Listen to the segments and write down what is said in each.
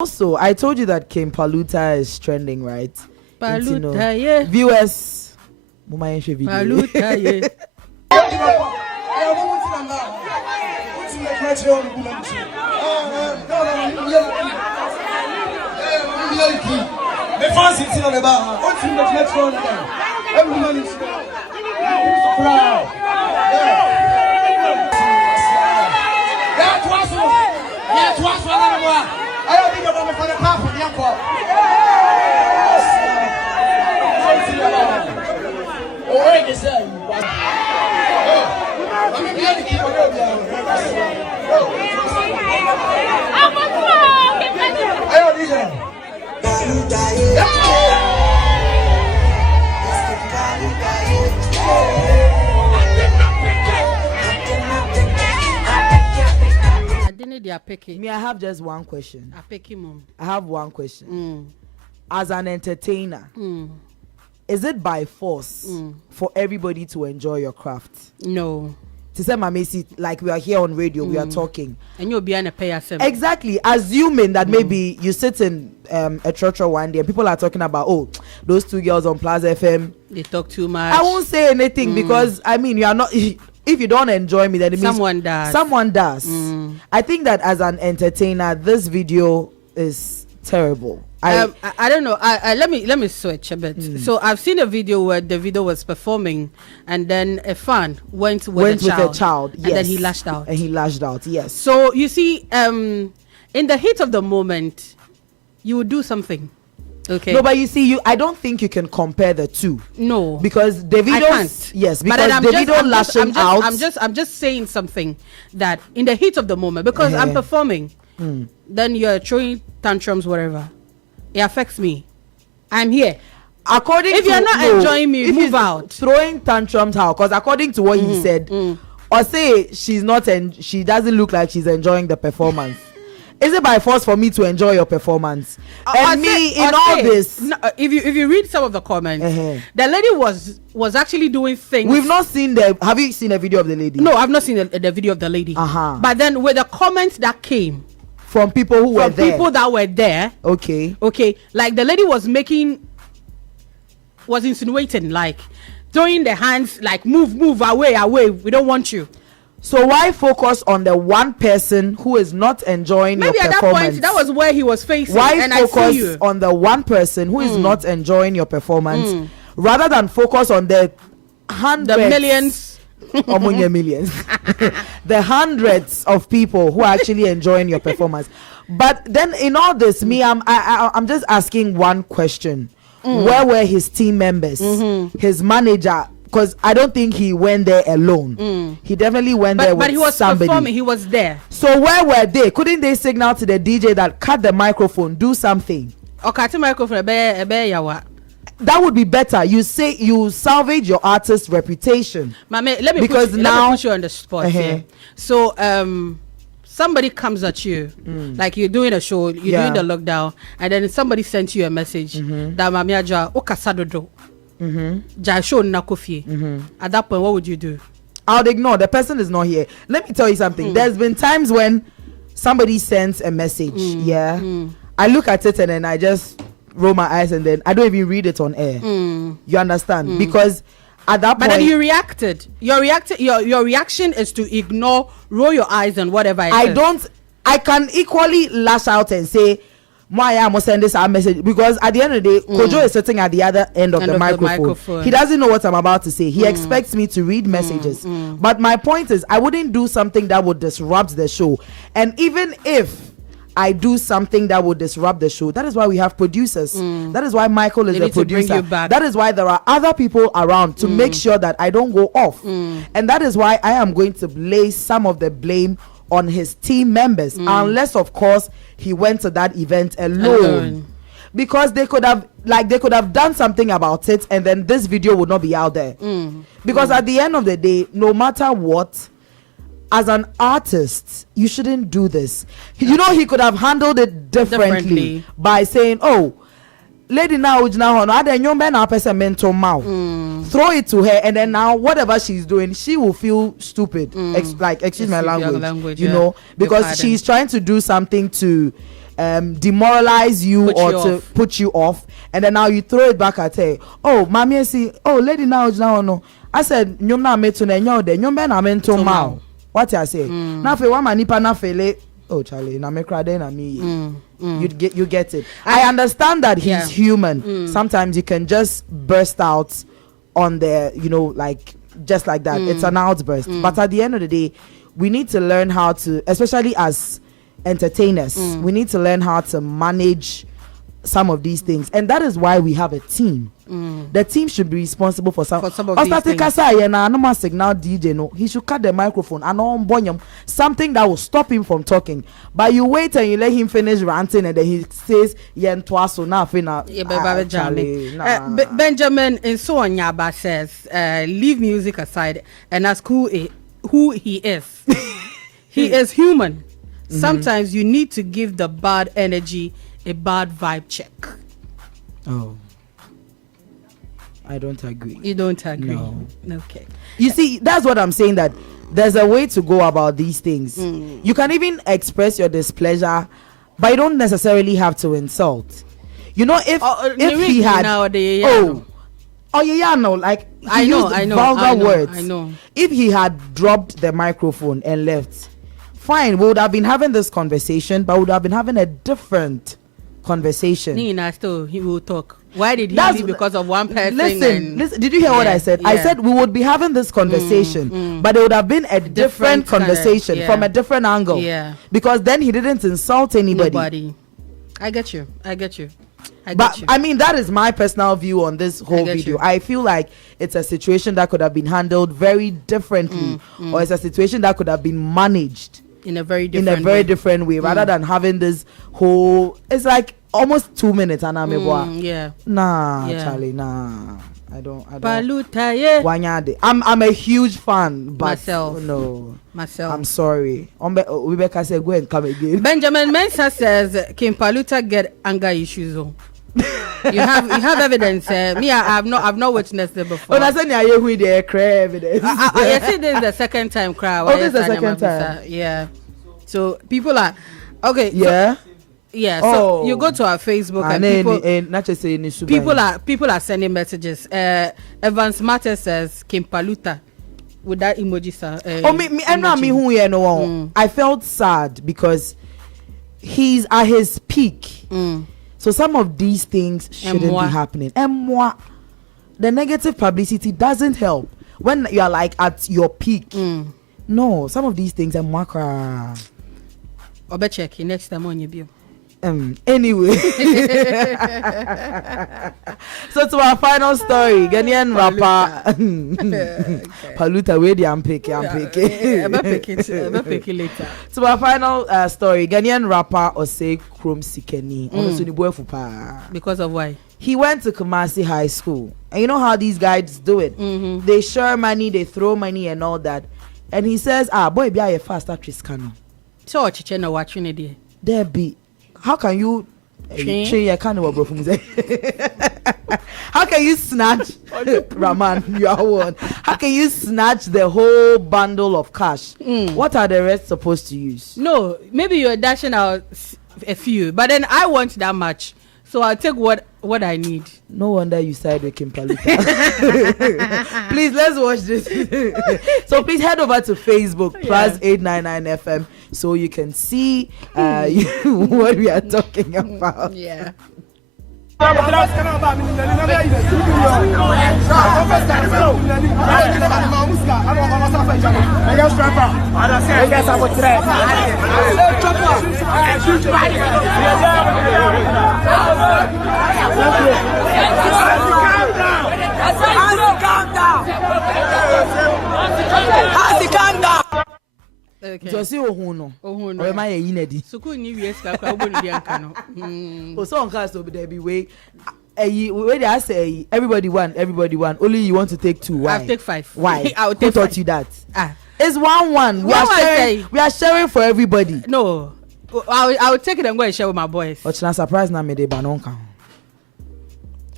Also, I told you that King Paluta is trending, right? Paluta, yeah. Viewers, Paluta, yeah. The fans sitting on the bar. What's in the next one again? Everyone is proud. That was one of them. I don't think about me for the pop of the uncle. Oh, wait, is that? I'm going to keep Me, I have just one question. I have one question. As an entertainer, is it by force for everybody to enjoy your craft? No. To say, Maame, like we are here on radio, we are talking. And you'll be on a pay yourself. Exactly. Assuming that maybe you sit in a church one day and people are talking about, oh, those two girls on PLUZZ FM. They talk too much. I won't say anything because, I mean, you are not... If you don't enjoy me, then it means someone does. Someone does. I think that as an entertainer, this video is terrible. I don't know. Let me switch a bit. So I've seen a video where the video was performing, and then a fan went with a child, yes. And then he lashed out. Yes. So you see, in the heat of the moment, you would do something. Okay. No, but you see, I don't think you can compare the two. No, because Davido, yes, because Davido lashing out. I'm just saying something that in the heat of the moment, because I'm performing, then you're throwing tantrums, whatever. It affects me. I'm here. If you're not enjoying me, move out. Throwing tantrums, how? Because according to what he said, or say she doesn't look like she's enjoying the performance. Is it by force for me to enjoy your performance? And me in all this. No, if you read some of the comments, the lady was actually doing things. We've not seen have you seen a video of the lady? No, I've not seen the video of the lady. But then with the comments that came from people who were there. People that were there. Okay. Like the lady was insinuating, like throwing the hands, like move away. We don't want you. So why focus on the one person who is not enjoying your performance? Maybe at that point, that was where he was facing. Why focus on the one person who is not enjoying your performance rather than focus on the hundreds, the millions, millions, the hundreds of people who are actually enjoying your performance? But then in all this, I'm just asking one question: where were his team members, his manager? Because I don't think he went there alone. He definitely went there with somebody. But he was performing. He was there. So where were they? Couldn't they signal to the DJ that cut the microphone, do something? Cut the microphone. That would be better. You say you salvage your artist's reputation. Maame, let me put you on the spot here. So somebody comes at you, like you're doing a show, you're doing the lockdown, and then somebody sent you a message that Maame Adwoa okasadodo. At that point, what would you do? I would ignore. The person is not here. Let me tell you something. There's been times when somebody sends a message. I look at it and then I just roll my eyes and then I don't even read it on air. You understand? Because at that point, but then you reacted. Your reaction is to ignore, roll your eyes, and whatever. I can equally lash out and say, I must send this our message, because at the end of the day, Kojo is sitting at the other end of the microphone. He doesn't know what I'm about to say. He expects me to read messages. But my point is, I wouldn't do something that would disrupt the show. And even if I do something that would disrupt the show, that is why we have producers. That is why Michael is the producer. That is why there are other people around to make sure that I don't go off. And that is why I am going to lay some of the blame on his team members, unless of course he went to that event alone. Because they could have done something about it, and then this video would not be out there. Because at the end of the day, no matter what, as an artist, you shouldn't do this. You know, he could have handled it differently by saying, oh, lady now throw it to her, and then now whatever she's doing, she will feel stupid. Excuse my language, you know, because she's trying to do something to demoralize you to put you off, and then now you throw it back at her. Oh, Maame see, oh, lady now no. I said, nyom na me to na nyo de, nyom be na me to ma. What I say? Na fe wa manipa na fele. Oh, Charlie, na me cry then na me. You get it. I understand that he's human. Sometimes you can just burst out on the, like just like that. It's an outburst. But at the end of the day, we need to learn how to, especially as entertainers, we need to learn how to manage some of these things, and that is why we have a team. The team should be responsible for some of these things. Signal DJ, no, he should cut the microphone and something that will stop him from talking. But you wait and you let him finish ranting, and then he says, Benjamin in Soanyaba says, leave music aside and ask who he is. He is human. Sometimes you need to give the bad energy a bad vibe check. Oh, I don't agree. You don't agree? No. Okay. You see, that's what I'm saying, that there's a way to go about these things. You can even express your displeasure, but you don't necessarily have to insult. If he had like he used vulgar words. I know. If he had dropped the microphone and left, fine, we would have been having this conversation, but we would have been having a different conversation. Still, he will talk. Why did he leave? Because of one person? Listen, did you hear what I said? I said we would be having this conversation, but it would have been a different conversation from a different angle. Yeah. Because then he didn't insult anybody. I get you. I mean, that is my personal view on this whole video. I feel like it's a situation that could have been handled very differently, or it's a situation that could have been managed in a very different way, rather than having this whole, it's like almost 2 minutes and Charlie, I don't Paluta, yeah. I'm a huge fan, but myself. I'm sorry. Rebecca said go and come again. Benjamin Mensah says, can Paluta get anger issues? You have evidence. Me, I've not witnessed it before. I said you with the evidence. I see this is the second time crowd. Oh, this is the second time. Yeah. So people are okay. Yeah. So you go to our Facebook and people are sending messages. Evans Matter says Kim Paluta with that emoji. I felt sad because he's at his peak. So some of these things shouldn't be happening. The negative publicity doesn't help when you are like at your peak. No, some of these things are check next time on your view. Anyway, so to our final story, Ghanaian rapper Paluta, where I'm picking. Later. To our final story, Ghanaian rapper Oseikrom Sikani. Because of why? He went to Kumasi High School, and you know how these guys do it. They share money, they throw money, and all that. And he says, boy, be a fast actress, Kano. So what you know watching it there be. How can you change your kind of how can you snatch Raman? You are one. How can you snatch the whole bundle of cash? What are the rest supposed to use? No, maybe you're dashing out a few, but then I want that much, so I'll take what I need. No wonder you side with Kim Paluta. Please, let's watch this. So please head over to Facebook, PLUZZ 899 FM, so you can see what we are talking about. Yeah. Okay. Just see Ohuno. Or am I a Yinedi? So could you yes, Kakano? Oh, so on cast over there be way. Where I say everybody one. Only you want to take 2. Why? I'll take 5. Why? I'll take Who taught 5. you that? It's 1-1. We are sharing for everybody. No, I'll take it and go and share with my boys. But na surprise na me de banonka.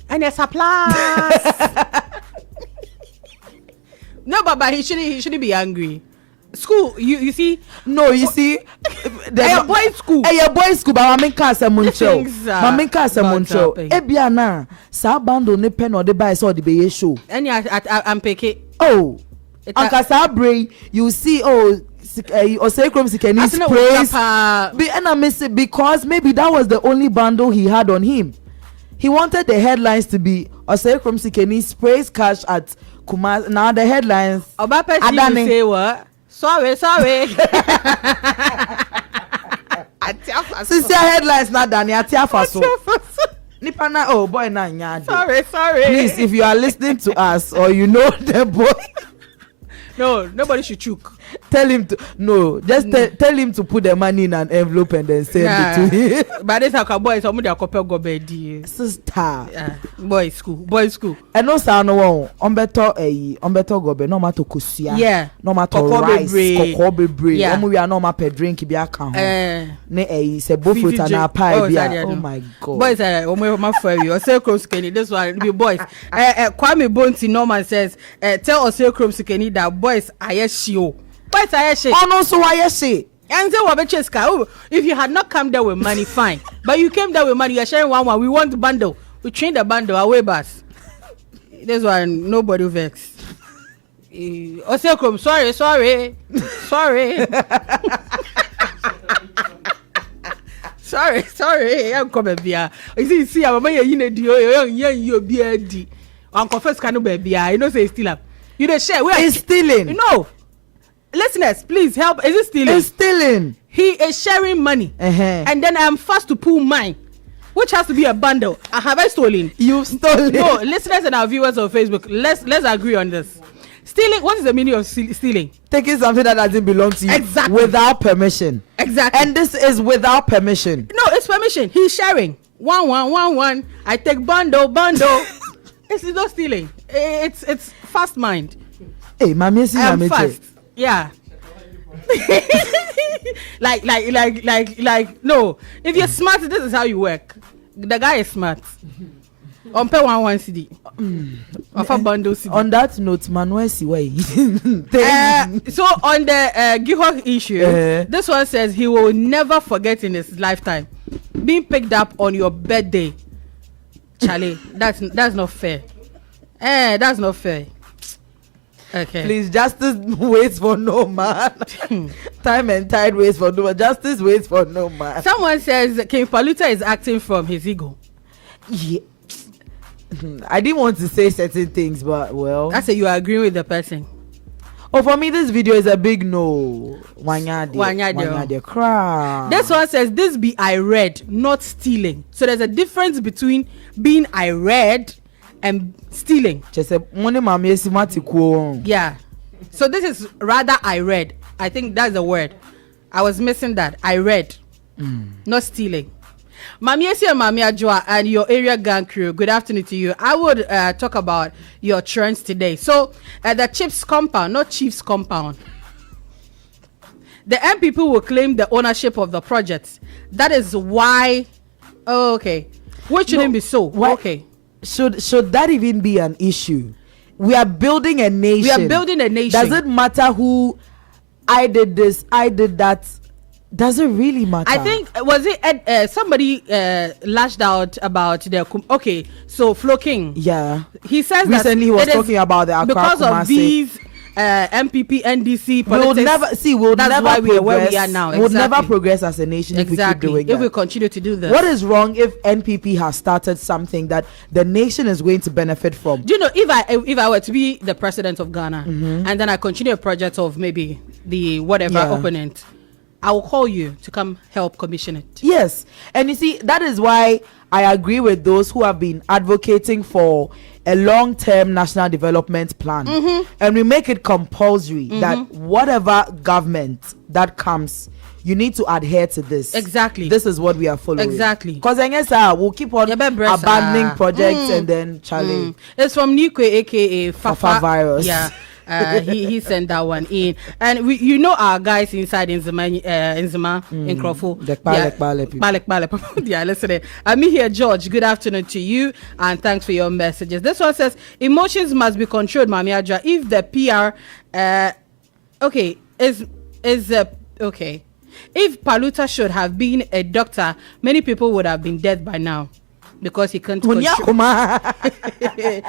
And a surprise. No, but he shouldn't be angry. school, you see? No, you see, a boys' school. A boys' school, but Maame Kasa Muncho. Maame Kasa Muncho. Ebiana, Sabando ne pen or the buy saw the bay show. And I'm picking. Oh, Uncle Sabre, you see, Oseikrom Sikani's praise. And I miss it because maybe that was the only bundle he had on him. He wanted the headlines to be Oseikrom Sikani sprays cash at Kumasi. Now the headlines. Adane say what? Sorry. Since your headlines not done, Atiafaso. Nipana, oh boy, na nyadi. Sorry. Please, if you are listening to us or you know the boy. No, nobody should choke. Tell him to tell him to put the money in an envelope and then send it to him. But this how boys some their couple go bed. Sister. Boys school. And no sound no on better go be no matter kusia. Yeah. No matter rice, kokobe bread. Yeah. We are no matter per drink bi aka ho. Ne se bofruit and a pie bi. Oh my god. Boys my for you. Oseikrom Sikani this one be boys. Kwame Bonti Norman says tell Oseikrom Sikani that boys ayeshio. Boys ayeshio. Oh no, so ayeshio. And say if you had not come there with money, fine. But you came there with money, you're sharing one. We want the bundle. We train the bundle away bus. This one nobody vex. Oseikrom, sorry. Sorry. I'm coming here. You see, I'm you be a D. Uncle first can be you know say steal up. You don't share. We are stealing. No. Listeners, please help. Is it stealing? It's stealing. He is sharing money. And then I'm forced to pull mine, which has to be a bundle. Have I stolen? You've stolen. No, listeners and our viewers on Facebook, let's agree on this. Stealing, what is the meaning of stealing? Taking something that doesn't belong to you. Exactly. Without permission. Exactly. And this is without permission. No, it's permission. He's sharing. One. I take bundle. It's not stealing. It's fast mind. Hey, Maame, I'm fast. Yeah. like no. If you're smart, this is how you work. The guy is smart. On pay one CD. Of a bundle CD. On that note, Manuel Siway. So on the Gihok issue, this one says he will never forget in his lifetime being picked up on your birthday. Charlie, that's not fair. That's not fair. Okay. Please, justice waits for no man. Time and tide waits for no man. Justice waits for no man. Someone says King Paluta is acting from his ego. Yeah. I didn't want to say certain things, but well. I say you agree with the person. Oh, for me, this video is a big no. Wanyade cry. This one says this be I read, not stealing. So there's a difference between being I read and stealing. Yeah. So this is rather I read. I think that's the word. I was missing that. I read, not stealing. Maame and Maame Adwoa and your area gang crew, good afternoon to you. I would talk about your trends today. So the Chiefs compound, not Chiefs compound. The MPP will claim the ownership of the project. That is why. Oh, okay. Which shouldn't be so. Why, okay. Should that even be an issue? We are building a nation. Does it matter who I did this, I did that? Does it really matter? I think was it somebody lashed out about their so Flo King. Yeah. He says recently he was talking about the Accra because of Kumasi. these MPP NDC politics. We'll never why progress. we are where we are now. We'll never progress as a nation if we keep doing that. If we continue to do this. What is wrong if NPP has started something that the nation is going to benefit from? Do you know if I were to be the president of Ghana and then I continue a project of maybe the whatever opponent, I will call you to come help commission it. Yes. And you see, that is why I agree with those who have been advocating for a long-term national development plan. And we make it compulsory that whatever government that comes, you need to adhere to this. Exactly. This is what we are following. Exactly. Because I guess we'll keep on abandoning projects and then Charlie. It's from Nikwe, aka Fafa virus. Yeah. He sent that one in, and you know our guys inside in Crawford. Yeah, listen. I'm here, George. Good afternoon to you, and thanks for your messages. This one says emotions must be controlled, Maame Adwoa. If the PR, okay. If Paluta should have been a doctor, many people would have been dead by now because he can't control. Okay.